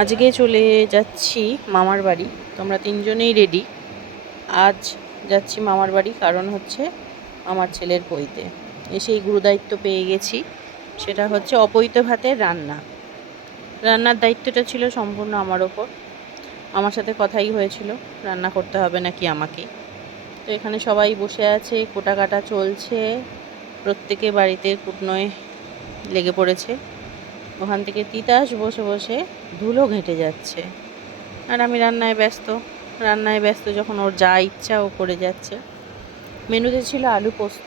আজকে চলে যাচ্ছি মামার বাড়ি। তোমরা তিনজনেই রেডি। আজ যাচ্ছি মামার বাড়ি, কারণ হচ্ছে আমার ছেলের পৈতে। এসেই গুরুদায়িত্ব পেয়ে গেছি, সেটা হচ্ছে অপৈত ভাতের রান্নার দায়িত্বটা ছিল সম্পূর্ণ আমার ওপর। আমার সাথে কথাই হয়েছিল রান্না করতে হবে নাকি আমাকেই। তো এখানে সবাই বসে আছে, কোটা কাটা চলছে, প্রত্যেকে বাড়িতে কুটনোয় লেগে পড়েছে। ওখান থেকে তিতাস বসে বসে ধুলো ঘেঁটে যাচ্ছে, আর আমি রান্নায় ব্যস্ত যখন ওর যা ইচ্ছা ও করে যাচ্ছে। মেনুতে ছিল আলু পোস্ত,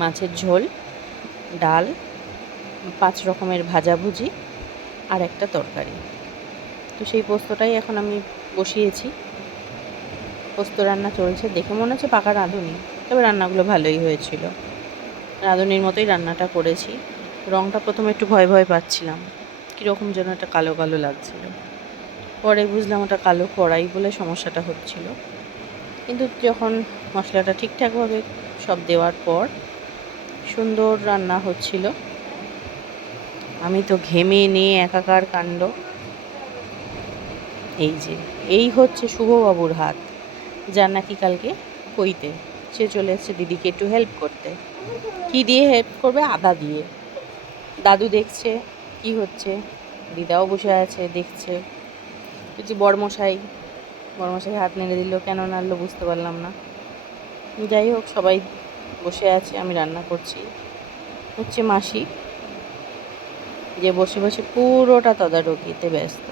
মাছের ঝোল, ডাল, 5 রকমের ভাজাভুজি আর একটা তরকারি। তো সেই পোস্তটাই এখন আমি বসিয়েছি। পোস্ত রান্না চলছে, দেখে মনে হচ্ছে পাকা রাঁধুনি, তবে রান্নাগুলো ভালোই হয়েছিল। রাঁধুনির মতোই রান্নাটা করেছি। রঙটা প্রথমে একটু ভয় ভয় পাচ্ছিলাম, কীরকম যেন একটা কালো কালো লাগছিল। পরে বুঝলাম ওটা কালো কড়াই বলে সমস্যাটা হচ্ছিল। কিন্তু যখন মশলাটা ঠিকঠাকভাবে সব দেওয়ার পর সুন্দর রান্না হচ্ছিল। আমি তো ঘেমে নিয়ে একাকার কাণ্ড। এই হচ্ছে শুভবাবুর হাত, যার নাকি কালকে পৈতে। সে চলে এসেছে দিদিকে একটু হেল্প করতে। কি দিয়ে হেল্প করবে? আদা দিয়ে। দাদু দেখছে কি হচ্ছে, দিদাও বসে আছে দেখছে। কিছু বড়মশাই হাত নেড়ে দিল, কেন নাড়লো বুঝতে পারলাম না। যাই হোক, সবাই বসে আছে, আমি রান্না করছি। হচ্ছে মাসি, যে বসে বসে পুরোটা তদারকিতে ব্যস্ত।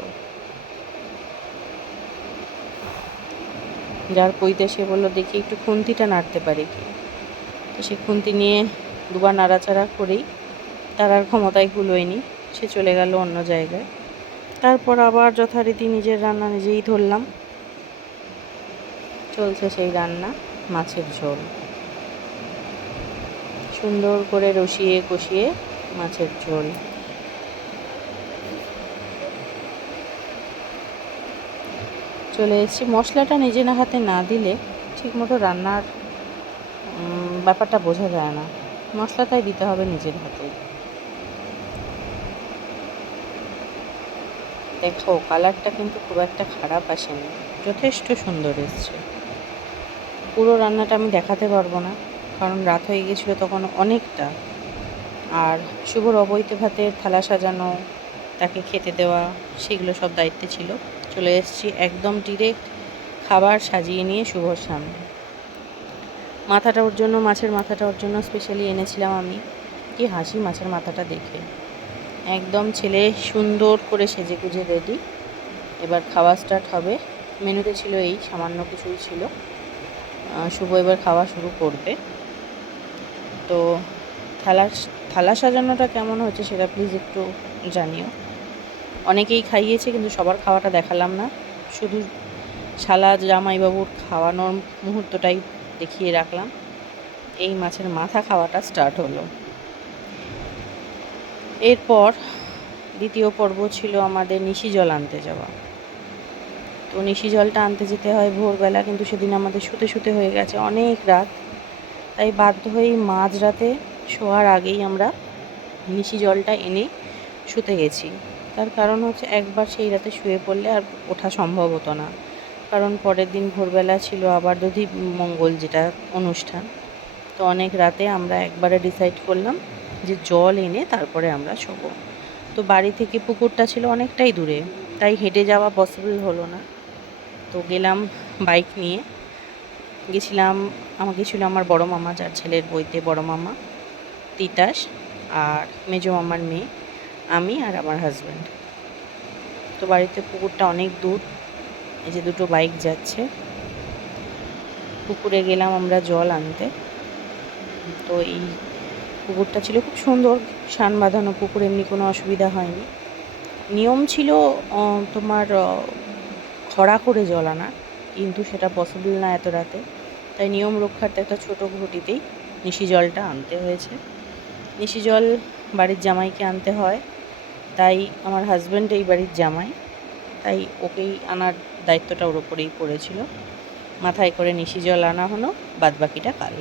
যার পৈতে সে বললো দেখি একটু খুন্তিটা নাড়তে পারে কি। তো সে খুন্তি নিয়ে দুবার নাড়াচাড়া করেই তার আর ক্ষমতায় কুলোয়নি, সে চলে গেল অন্য জায়গায়। তারপর আবার যথারীতি নিজের রান্না নিজেই ধরলাম। চলছে সেই রান্না, মাছের ঝোল, সুন্দর করে রসিয়ে কষিয়ে মাছের ঝোল। চলে এসেছি। মশলাটা নিজে না হাতে না দিলে ঠিকমতো রান্নার ব্যাপারটা বোঝা যায় না। মশলাটাই দিতে হবে নিজের হাতে। দেখো, কালারটা কিন্তু খুব একটা খারাপ আসেনি, যথেষ্ট সুন্দর এসছে। পুরো রান্নাটা আমি দেখাতে পারবো না, কারণ রাত হয়ে গেছিলো তখন অনেকটা। আর শুভর অবৈত ভাতের থালা সাজানো, তাকে খেতে দেওয়া, সেগুলো সব দায়িত্বে ছিল। চলে এসেছি একদম ডিরেক্ট খাবার সাজিয়ে নিয়ে শুভর সামনে। মাছের মাথাটা ওর জন্য স্পেশালি এনেছিলাম আমি। কি হাসি মাছের মাথাটা দেখে। একদম ছেলে সুন্দর করে সেজে গুজে রেডি, এবার খাওয়া স্টার্ট হবে। মেনুতে ছিল এই সামান্য কিছুই ছিল। শুভ এবার খাওয়া শুরু করবে। তো থালা সাজানোটা কেমন হচ্ছে সেটা প্লিজ একটু জানিও। অনেকেই খাইয়েছে, কিন্তু সবার খাওয়াটা দেখালাম না, শুধু শালা জামাইবাবুর খাওয়ানোর মুহূর্তটাই দেখিয়ে রাখলাম। এই মাছের মাথা খাওয়াটা স্টার্ট হলো। এরপর দ্বিতীয় পর্ব ছিল আমাদের নিশি জল আনতে যাওয়া। তো নিশি জলটা আনতে যেতে হয় ভোরবেলা, কিন্তু সেদিন আমাদের শুতে হয়ে গেছে অনেক রাত। তাই বাধ্য হয়েই মাঝরাতে শোয়ার আগেই আমরা নিশি জলটা এনে শুতে গেছি। তার কারণ হচ্ছে একবার সেই রাতে শুয়ে পড়লে আর ওঠা সম্ভব হতো না, কারণ পরের দিন ভোরবেলা ছিল আবার দধি মঙ্গল, যেটা অনুষ্ঠান। তো অনেক রাতে আমরা একবারে ডিসাইড করলাম যে জল এনে তারপরে আমরা শোবো। তো বাড়ি থেকে পুকুরটা ছিল অনেকটাই দূরে, তাই হেঁটে যাওয়া পসিবল হলো না। তো গেলাম বাইক নিয়ে। আমাকে ছিল আমার বড় মামা, যার ছেলের বইতে বড় মামা, তিতাস আর মেজো মামার মেয়ে, আমি আর আমার হাজব্যান্ড। তো বাড়িতে পুকুরটা অনেক দূর, এই যে দুটো বাইক যাচ্ছে। পুকুরে গেলাম আমরা জল আনতে। তো এই পুকুরটা ছিল খুব সুন্দর, শান বাঁধানো পুকুর, এমনি কোনো অসুবিধা হয়নি। নিয়ম ছিল তোমার খরা করে জল আনা, কিন্তু সেটা পসিবল না এত রাতে। তাই নিয়ম রক্ষার্থে একটা ছোটো ঘটিতেই নিশি জলটা আনতে হয়েছে। নিশি জল বাড়ির জামাইকে আনতে হয়, তাই আমার হাজব্যান্ড এই বাড়ির জামাই, তাই ওকেই আনার দায়িত্বটা ওর ওপরেই পড়েছিল। মাথায় করে নিশি জল আনা হলো, বাদবাকিটা কাল।